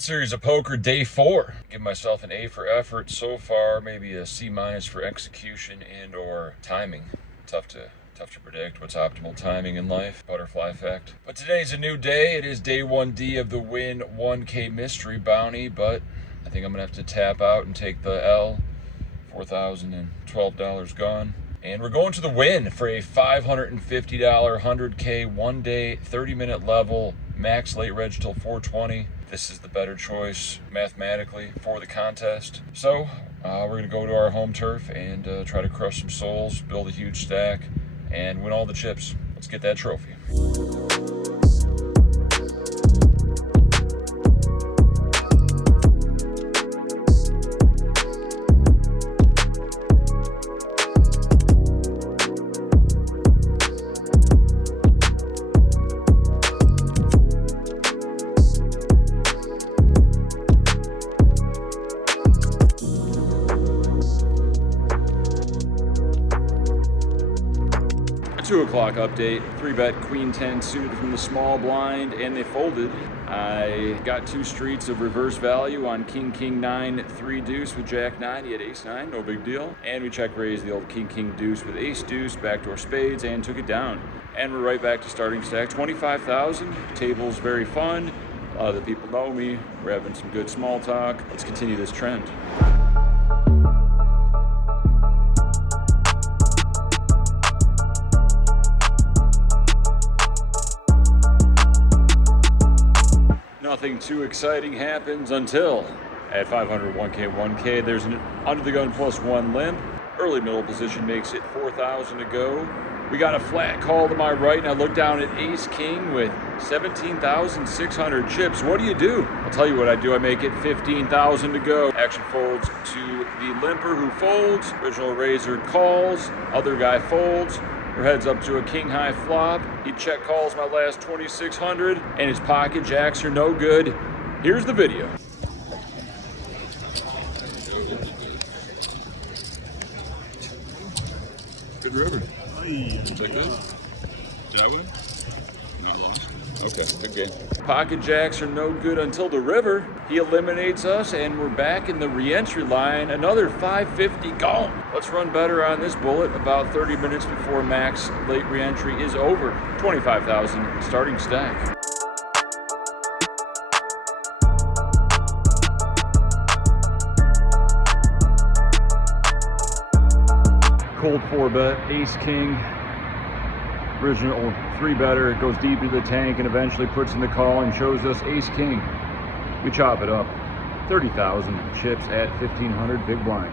World Series of Poker Day 4. Give myself an A for effort so far, maybe a C- for execution and or timing. Tough to predict what's optimal timing in life, butterfly effect. But today's a new day. It is day 1D of the Wynn 1K mystery bounty, but I think I'm gonna have to tap out and take the L. $4,012 gone. And we're going to the Wynn for a $550 100K 1 day 30-minute level, max late reg till 420. This is the better choice mathematically for the contest. So we're gonna go to our home turf and try to crush some souls, build a huge stack, and win all the chips. Let's get that trophy. 2 o'clock update. 3-bet queen 10 suited from the small blind, and they folded. I got 2 streets of reverse value on king 9 3 deuce with jack 9. He had ace 9, no big deal. And we check raised the old king deuce with ace deuce, backdoor spades, and took it down. And we're right back to starting stack. 25,000. Table's very fun. A lot of the people know me. We're having some good small talk. Let's continue this trend. Nothing too exciting happens until at 500 1K, there's an under the gun +1 limp. Early middle position makes it 4,000 to go. We got a flat call to my right, and I look down at ace king with 17,600 chips. What do? I'll tell you what I do. I make it 15,000 to go. Action folds to the limper who folds. Original raiser calls. Other guy folds. Or heads up to a king high flop. He check calls my last 2,600, and his pocket jacks are no good. Here's the video. Good river. Check this. Did I win? I lost. Okay, good game. Pocket jacks are no good until the river. He eliminates us, and we're back in the re-entry line. Another 550 gone. Let's run better on this bullet. About 30 minutes before max late re-entry is over. 25,000 starting stack. Cold 4-bet, ace king. Original 3-better, it goes deep into the tank and eventually puts in the call and shows us ace king. We chop it up. 30,000 chips at 1,500 big blind.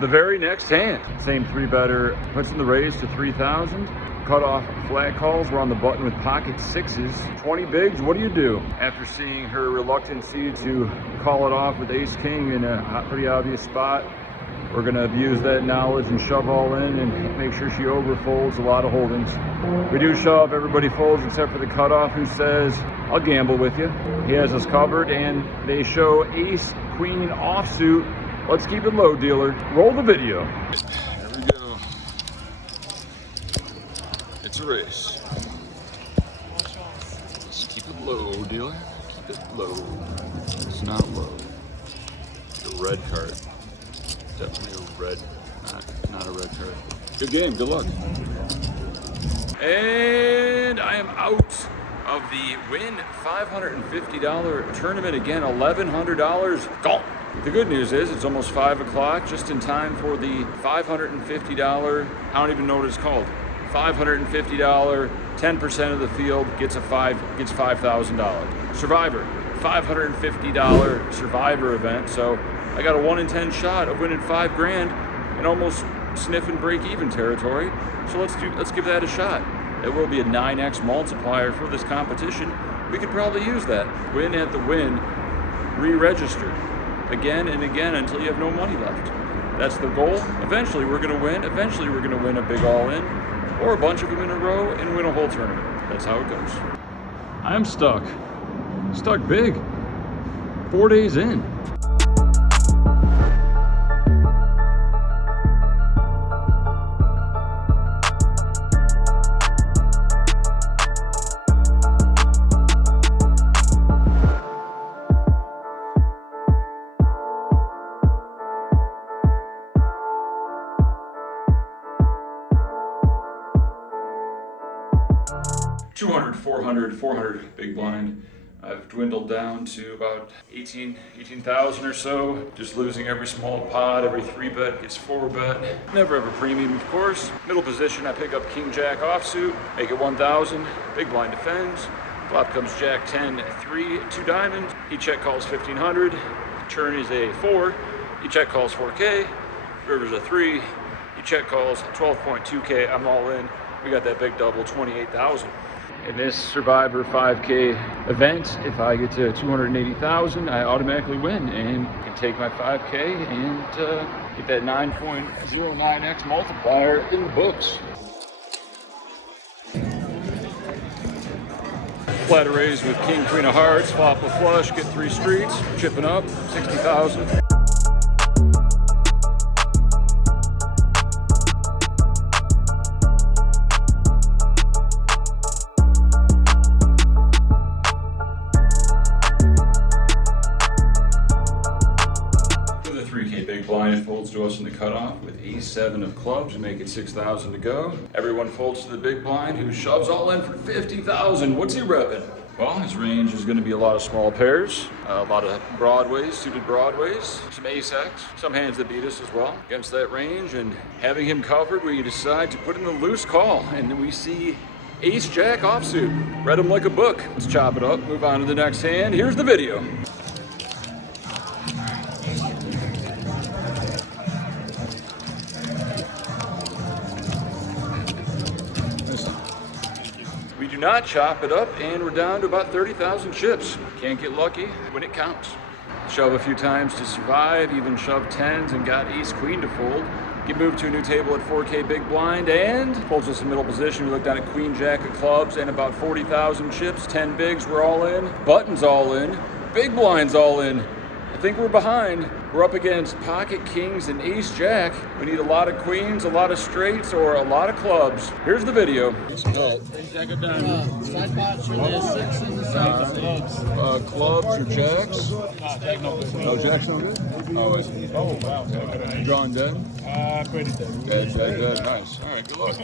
The very next hand, same 3-better, puts in the raise to 3,000. Cut off flat calls, we're on the button with pocket sixes. 20 bigs, what do? After seeing her reluctancy to call it off with ace king in a pretty obvious spot, we're gonna abuse that knowledge and shove all in and make sure she overfolds a lot of holdings. We do shove, everybody folds except for the cutoff who says, I'll gamble with you. He has us covered, and they show ace queen offsuit. Let's keep it low, dealer. Roll the video. Here we go. It's a race. Let's keep it low, dealer. Keep it low. It's not low. The red card. Definitely a red, not a red card. Good game, good luck. And I am out of the Wynn $550 tournament again, $1,100 gone. The good news is it's almost 5 o'clock, just in time for the $550, I don't even know what it's called, $550, 10% of the field gets $5,000. Survivor, $550 Survivor event, so I got a 1 in 10 shot of winning $5 grand and almost sniffing break-even territory. So let's give that a shot. It will be a 9x multiplier for this competition. We could probably use that. Win at the Wynn, re-registered again and again until you have no money left. That's the goal. Eventually we're gonna win. Eventually we're gonna win a big all-in or a bunch of them in a row and win a whole tournament. That's how it goes. I'm stuck. Stuck big. 4 days in. 200, 400, 400 big blind. I've dwindled down to about 18,000 or so. Just losing every small pot, every 3-bet gets 4-bet. Never ever premium, of course. Middle position, I pick up King Jack offsuit, make it 1,000. Big blind defends. Flop comes Jack 10, 3, 2 diamonds. He check calls 1,500. Turn is a 4. He check calls 4K. River's a 3. He check calls 12.2K. I'm all in. We got that big double, 28,000. In this Survivor 5K event, if I get to 280,000, I automatically win and can take my 5K and get that 9.09x multiplier in the books. Flat raise with King, Queen of Hearts, flop a flush, get 3 streets, chipping up, 60,000. Blind folds to us in the cutoff with ace-7 of clubs to make it 6,000 to go. Everyone folds to the big blind, who shoves all in for 50,000. What's he repping? Well, his range is going to be a lot of small pairs, a lot of broadways, suited broadways, some ace-X, some hands that beat us as well against that range. And having him covered, we decide to put in a loose call, and then we see ace-jack offsuit. Read him like a book. Let's chop it up, move on to the next hand. Here's the video. Do not chop it up, and we're down to about 30,000 chips. Can't get lucky when it counts. Shove a few times to survive, even shove 10s and got ace queen to fold. Get moved to a new table at 4K big blind and folds us in middle position. We look down at queen jack of clubs and about 40,000 chips, 10 bigs, we're all in. Buttons all in, big blinds all in. I think we're behind. We're up against pocket kings and ace jack. We need a lot of queens, a lot of straights, or a lot of clubs. Here's the video. Side pots are the 6 and the 7. Clubs or jacks? No jacks, no good? Oh, I see. Oh, wow. Drawing dead? Pretty dead. Dead. Nice. All right, good luck.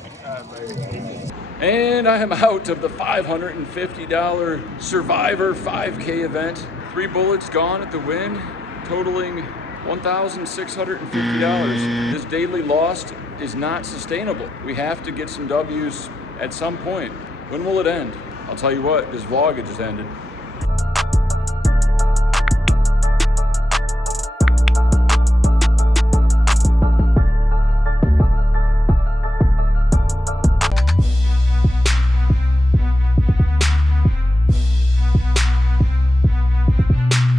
And I am out of the $550 Survivor 5K event. 3 bullets gone at the win, totaling $1,650. This daily loss is not sustainable. We have to get some W's at some point. When will it end? I'll tell you what, this vlog had just ended.